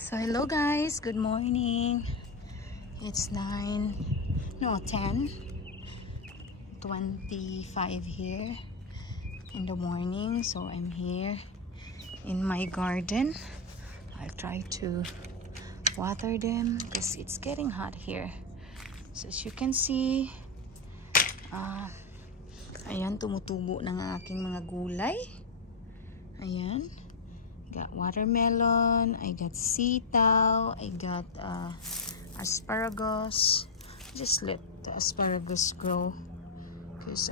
So hello guys, good morning. It's 10:25 here in the morning. So I'm here in my garden. I'll try to water them because it's getting hot here. So as you can see, ayan, tumutubo ng aking mga gulay. Ayan, got watermelon, I got sitaw, I got asparagus. Just let the asparagus grow because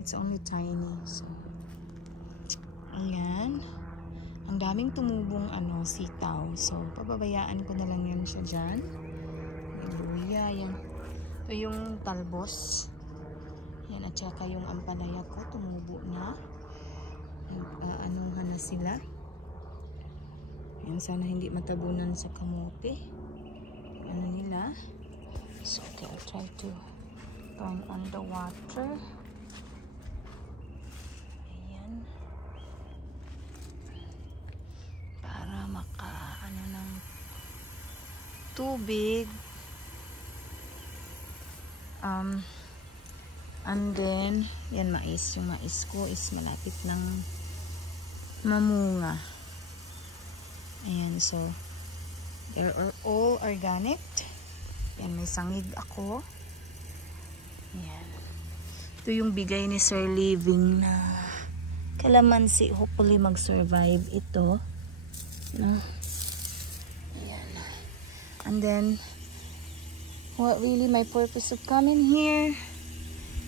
it's only tiny. So ayan, ang daming tumubong sitaw. So pababayaan ko na lang yan siya dyan. Luya, yan. Ito yung talbos. Yan, at saka yung ampalaya ko tumubo na. Anuhan na sila. Yan, sana hindi matabunan sa kamote. Ano nila. So okay, I'll try to turn on the water. Ayan. Para ng tubig. And then yan, mais. Yung mais ko is malapit ng mamunga. Ayan, so they are all organic. Yan, may sangig ako. Ayan. Ito yung bigay ni Sir Living na kalamansi. Hopefully mag-survive ito. No? Ayan. And then what really my purpose of coming here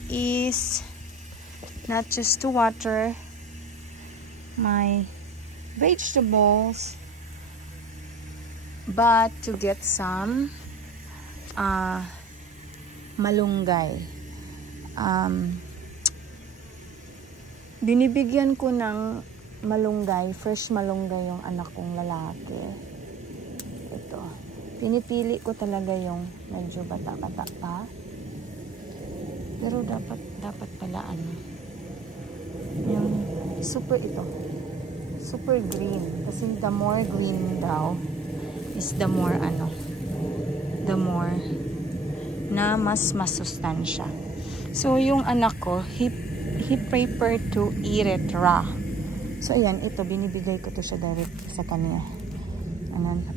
is not just to water my vegetables, but to get some malunggay. Binibigyan ko ng malunggay, fresh malunggay yung anak kong lalaki. Ito. Pinipili ko talaga yung medyo bata-bata pa. Pero dapat pala yung super green. Kasi the more green daw is the more na mas masustansya. So yung anak ko, he prefer to eat it raw. So ayan, ito binibigay ko to siya direct sa kanya.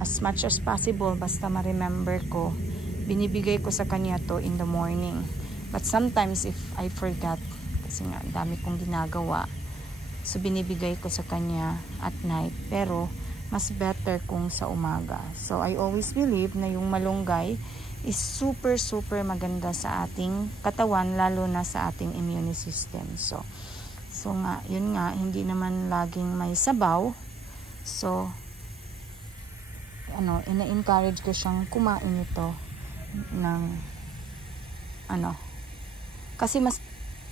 As much as possible, basta ma-remember ko, binibigay ko sa kanya to in the morning. But sometimes if I forgot, kasi nga dami kong ginagawa, so binibigay ko sa kanya at night. Pero mas better kung sa umaga. So I always believe na yung malunggay is super maganda sa ating katawan, lalo na sa ating immune system. So nga, yun nga, hindi naman laging may sabaw. So ina-encourage ko siyang kumain ito ng kasi mas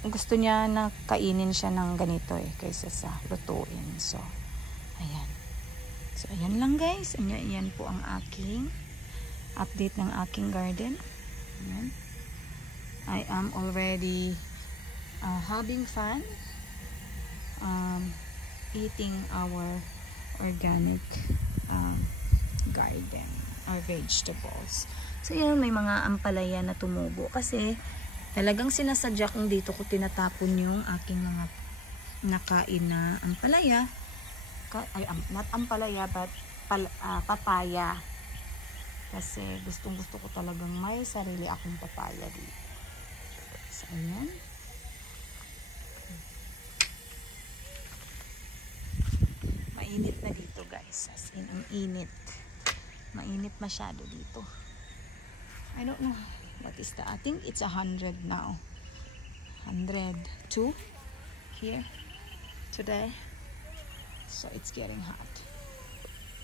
gusto niya na kainin siya ng ganito kaysa sa lutuin. So ayan. So ayan lang guys. Ayan po ang aking update ng aking garden. Ayan. I am already having fun eating our organic garden or vegetables. So yan, may mga ampalaya na tumubo kasi talagang sinasadya kong dito ko tinatapon yung aking mga nakain na ampalaya. Not ampalaya but papaya. Kasi gustong gusto ko talagang may sarili akong papaya dito. So ayan. Mainit na dito guys. As in, ang init. Mainit masyado dito. I don't know what is I think it's 100 now. 102 here today. So it's getting hot.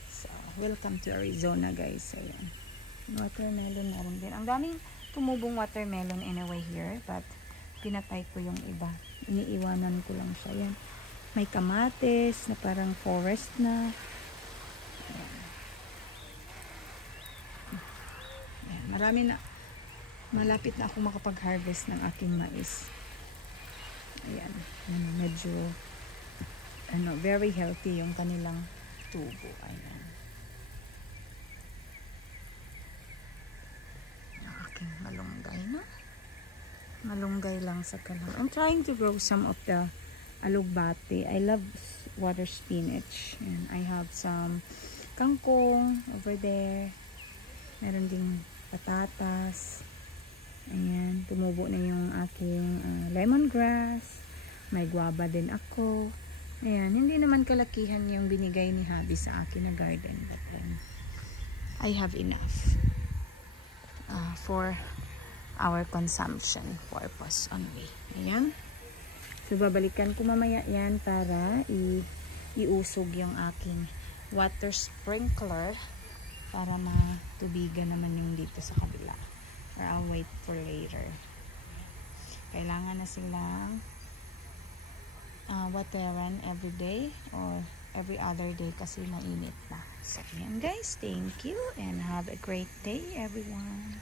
So welcome to Arizona guys. Ayan. Watermelon meron din. Ang daming tumubong watermelon anyway here, but pinatay ko yung iba. Iniiwanan ko lang siya. Yan. May kamates na parang forest na. Ayan. Ayan. Marami na. Malapit na ako makapag-harvest ng aking mais. Ayan. Medyo very healthy yung kanilang tubo. Ayan. aking malunggay, no? Malunggay lang sa kalam. I'm trying to grow some of the alugbate. I love water spinach. And I have some kangkong over there. Meron ding patatas. Ayan, tumubo na yung aking lemongrass. May guava din ako. Ayan, hindi naman kalakihan yung binigay ni Habi sa akin na garden. But then, I have enough for our consumption purpose only. Ayan. So, babalikan ko mamaya yan para iusog yung aking water sprinkler para matubigan naman yung dito sa kabila. Or I'll wait for later. Kailangan na silang wateran every day or every other day kasi mainit na. So, ayan guys. Thank you and have a great day everyone.